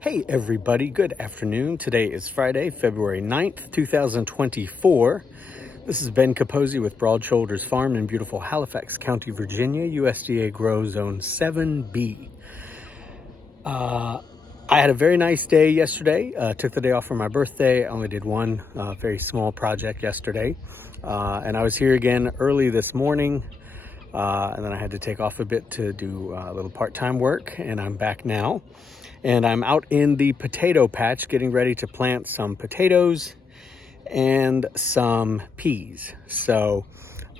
Hey everybody, good afternoon. Today is Friday, February 9th, 2024. This is Ben Capozzi with Broad Shoulders Farm in beautiful Halifax County, Virginia, USDA Grow Zone 7B. I had a very nice day yesterday. Took the day off for my birthday. I only did one very small project yesterday. And I was here again early this morning. And then I had to take off a bit to do a little part-time work, and I'm back now. And I'm out in the potato patch getting ready to plant some potatoes and some peas. So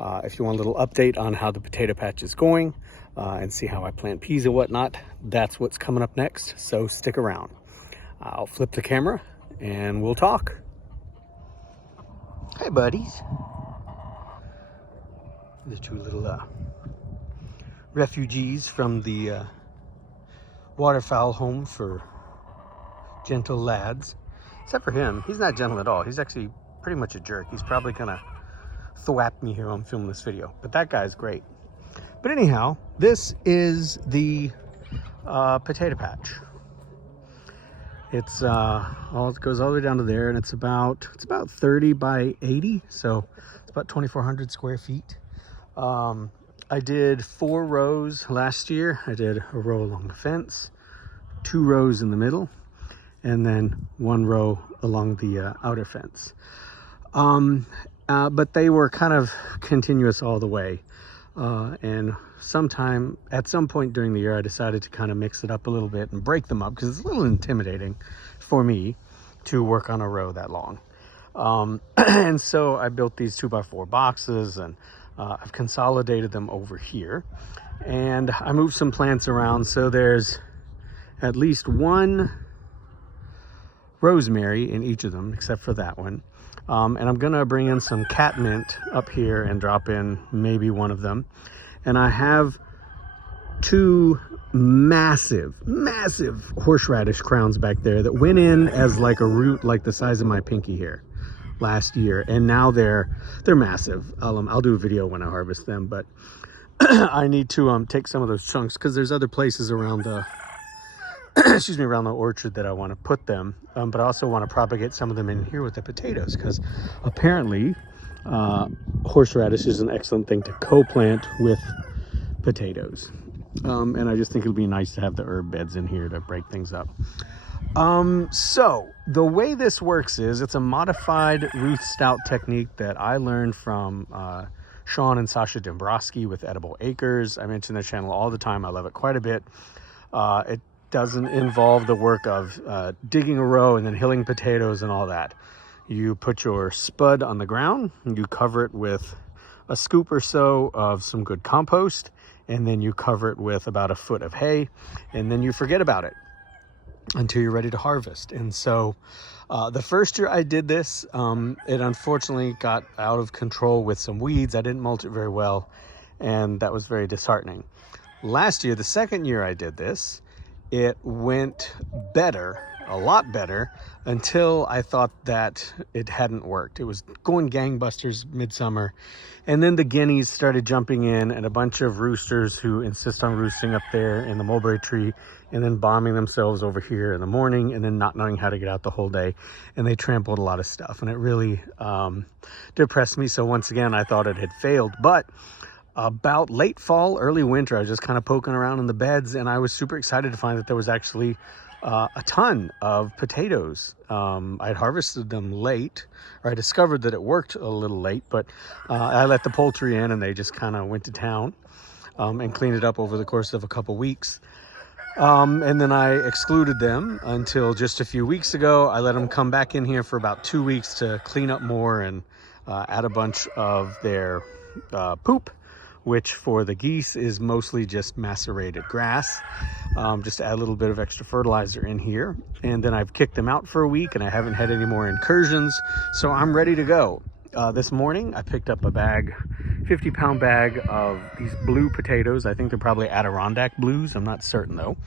if you want a little update on how the potato patch is going and see how I plant peas and whatnot, that's what's coming up next. So stick around. I'll flip the camera and we'll talk. Hi, buddies. The two little refugees from the waterfowl home for gentle lads. Except for him, he's not gentle at all. He's actually pretty much a jerk. He's probably gonna thwap me here while I'm filming this video, but that guy's great. But anyhow, this is the potato patch. It's it goes all the way down to there, and it's about 30 by 80, so it's about 2,400 square feet. I did 4 rows last year. I did a row along the fence, 2 rows in the middle, and then 1 row along the outer fence. But they were kind of continuous all the way. And at some point during the year, I decided to kind of mix it up a little bit and break them up, because it's a little intimidating for me to work on a row that long. And so I built these 2x4 boxes, and I've consolidated them over here, and I moved some plants around. So there's at least 1 rosemary in each of them, except for that one. And I'm gonna bring in some catmint up here and drop in maybe 1 of them. And I have 2 massive horseradish crowns back there that went in as like a root, like the size of my pinky here last year, and now they're massive. I'll do a video when I harvest them, but I need to take some of those chunks, because there's other places around the around the orchard that I want to put them, but I also want to propagate some of them in here with the potatoes, because apparently horseradish is an excellent thing to co-plant with potatoes. And I just think it'll be nice to have the herb beds in here to break things up. So the way this works is it's a modified Ruth Stout technique that I learned from Sean and Sasha Dombrowski with Edible Acres. I mention their channel all the time. I love it quite a bit. It doesn't involve the work of digging a row and then hilling potatoes and all that. You put your spud on the ground, and you cover it with a scoop or so of some good compost, and then you cover it with about 1 foot of hay, and then you forget about it until you're ready to harvest. And so the first year I did this, it unfortunately got out of control with some weeds. I didn't mulch it very well, and that was very disheartening. Last year, the second year I did this, it went better, a lot better, until I thought that it hadn't worked. It was going gangbusters midsummer, and then the guineas started jumping in, and a bunch of roosters who insist on roosting up there in the mulberry tree, and then bombing themselves over here in the morning, and then not knowing how to get out the whole day, and they trampled a lot of stuff, and it really depressed me. So once again, I thought it had failed. But about late fall, early winter, I was just kind of poking around in the beds, and I was super excited to find that there was actually a ton of potatoes. I'd harvested them late, or I discovered that it worked a little late, but I let the poultry in, and they just kind of went to town and cleaned it up over the course of a couple weeks. And then I excluded them until just a few weeks ago. I let them come back in here for about 2 weeks to clean up more and add a bunch of their poop, which for the geese is mostly just macerated grass. Just to add a little bit of extra fertilizer in here. And then I've kicked them out for a week, and I haven't had any more incursions, so I'm ready to go. This morning I picked up a bag, 50-pound bag of these blue potatoes. I think they're probably Adirondack blues. I'm not certain though.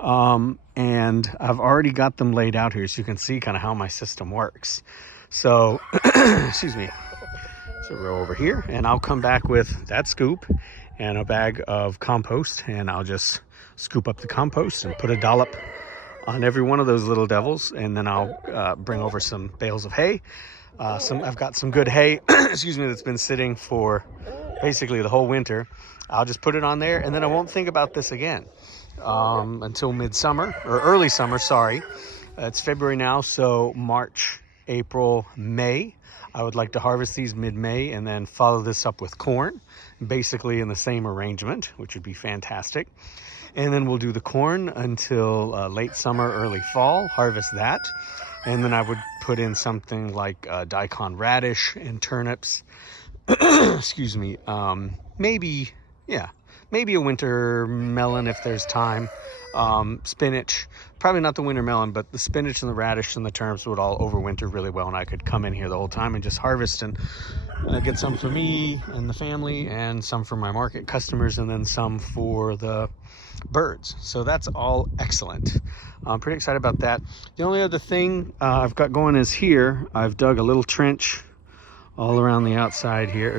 And I've already got them laid out here, so you can see kind of how my system works. So, excuse me. So row over here, and I'll come back with that scoop and a bag of compost, and I'll just scoop up the compost and put a dollop on every one of those little devils, and then I'll bring over some bales of hay. I've got some good hay, excuse me, that's been sitting for basically the whole winter. I'll just put it on there, and then I won't think about this again until midsummer, or early summer, sorry. It's February now, so March, April, May. I would like to harvest these mid-May and then follow this up with corn, basically in the same arrangement, which would be fantastic. And then we'll do the corn until late summer, early fall, harvest that. And then I would put in something like daikon radish and turnips. Excuse me. Maybe a winter melon if there's time. Spinach, probably not the winter melon, but the spinach and the radish and the turnips would all overwinter really well, and I could come in here the whole time and just harvest and get some for me and the family, and some for my market customers, and then some for the birds. So that's all excellent. I'm pretty excited about that. The only other thing I've got going is here I've dug a little trench all around the outside here,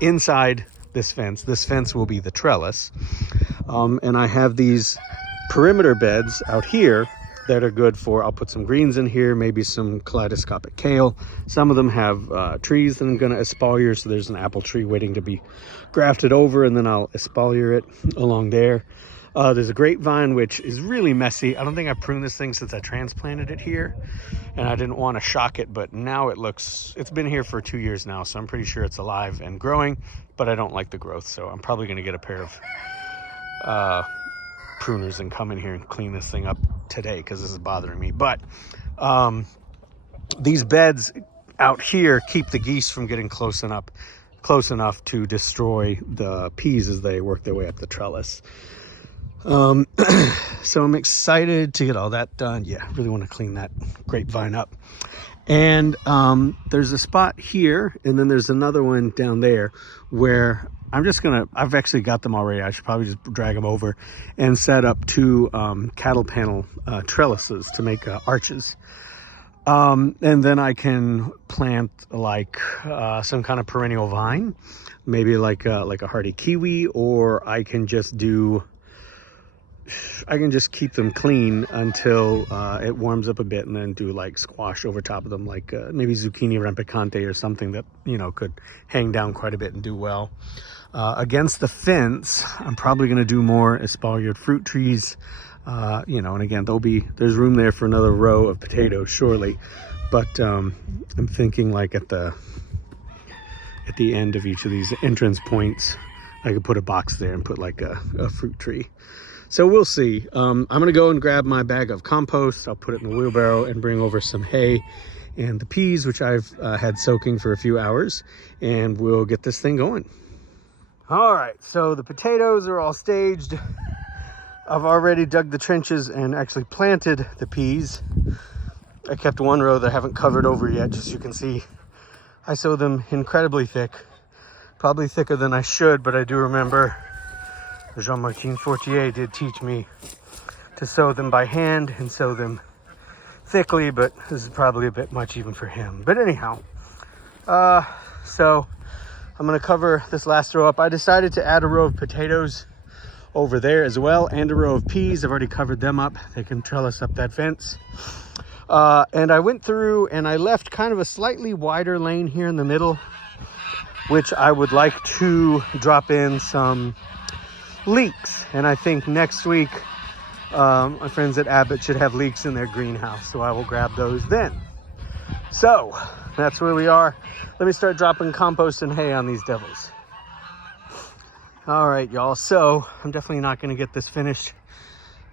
inside this fence. This fence will be the trellis, and I have these perimeter beds out here that are good for, I'll put some greens in here, maybe some kaleidoscopic kale. Some of them have trees that I'm going to espalier, so there's an apple tree waiting to be grafted over, and then I'll espalier it along there. There's a grapevine, which is really messy. I don't think I pruned this thing since I transplanted it here, and I didn't want to shock it, but now it's been here for 2 years now, so I'm pretty sure it's alive and growing, but I don't like the growth, so I'm probably going to get a pair of pruners and come in here and clean this thing up today, because this is bothering me. But these beds out here keep the geese from getting close enough to destroy the peas as they work their way up the trellis. So I'm excited to get all that done. Yeah, I really want to clean that grapevine up. And there's a spot here, and then there's another one down there where I've actually got them already. I should probably just drag them over and set up two cattle panel trellises to make arches. And then I can plant like some kind of perennial vine, maybe like a hardy kiwi, or I can just keep them clean until it warms up a bit, and then do like squash over top of them, like maybe zucchini rampicante or something that, could hang down quite a bit and do well. Against the fence, I'm probably going to do more espaliered fruit trees, and again, there's room there for another row of potatoes, surely. But I'm thinking like at the end of each of these entrance points, I could put a box there and put like a fruit tree. So we'll see. I'm going to go and grab my bag of compost. I'll put it in the wheelbarrow and bring over some hay and the peas, which I've had soaking for a few hours, and we'll get this thing going. All right, so the potatoes are all staged. I've already dug the trenches and actually planted the peas. I kept one row that I haven't covered over yet, just so you can see. I sow them incredibly thick, probably thicker than I should, but I do remember Jean-Martin Fortier did teach me to sow them by hand and sow them thickly, but this is probably a bit much even for him. But anyhow, so I'm going to cover this last row up. I decided to add a row of potatoes over there as well, and a row of peas. I've already covered them up. They can trellis up that fence. And I went through and I left kind of a slightly wider lane here in the middle, which I would like to drop in some leeks. And I think next week, my friends at Abbott should have leeks in their greenhouse, so I will grab those then. So that's where we are. Let me start dropping compost and hay on these devils. All right, y'all. So I'm definitely not going to get this finished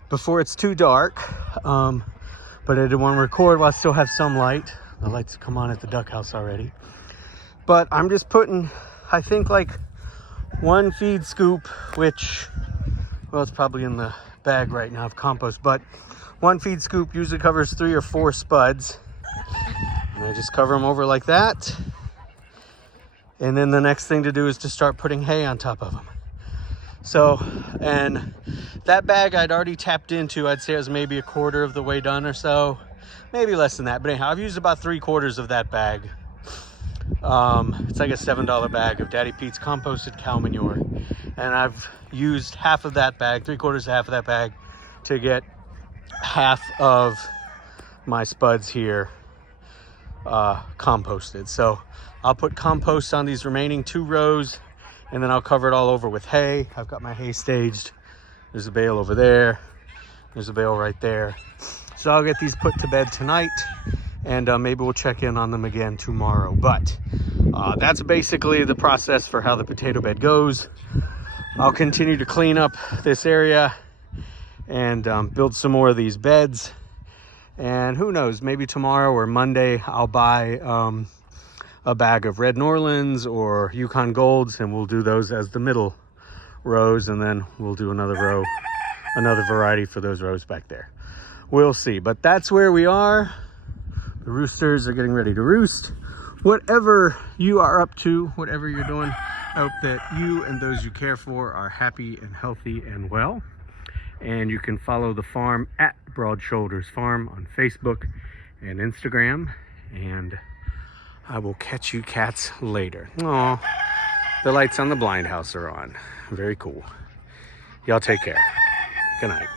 before it's too dark. But I did want to record while I still have some light. The lights come on at the duck house already. But I'm just putting, I think, like one feed scoop, which, well, it's probably in the bag right now of compost, but one feed scoop usually covers 3 or 4 spuds. And I just cover them over like that. And then the next thing to do is to start putting hay on top of them. So, and that bag I'd already tapped into. I'd say it was maybe a quarter of the way done or so. Maybe less than that. But anyhow, I've used about 3/4 of that bag. It's like a $7 bag of Daddy Pete's composted cow manure. And I've used half of that bag, 3/4 of half of that bag, to get half of my spuds here composted. So I'll put compost on these remaining 2 rows, and then I'll cover it all over with hay. I've got my hay staged. There's a bale over there. There's a bale right there. So I'll get these put to bed tonight, and maybe we'll check in on them again tomorrow. But that's basically the process for how the potato bed goes. I'll continue to clean up this area and build some more of these beds. And who knows, maybe tomorrow or Monday I'll buy a bag of Red Norlands or Yukon Golds, and we'll do those as the middle rows, and then we'll do another row, another variety for those rows back there. We'll see, but that's where we are. The roosters are getting ready to roost. Whatever you are up to, whatever you're doing, I hope that you and those you care for are happy and healthy and well. And you can follow the farm at Broad Shoulders Farm on Facebook and Instagram. And I will catch you cats later. Aw, the lights on the blind house are on. Very cool. Y'all take care. Good night.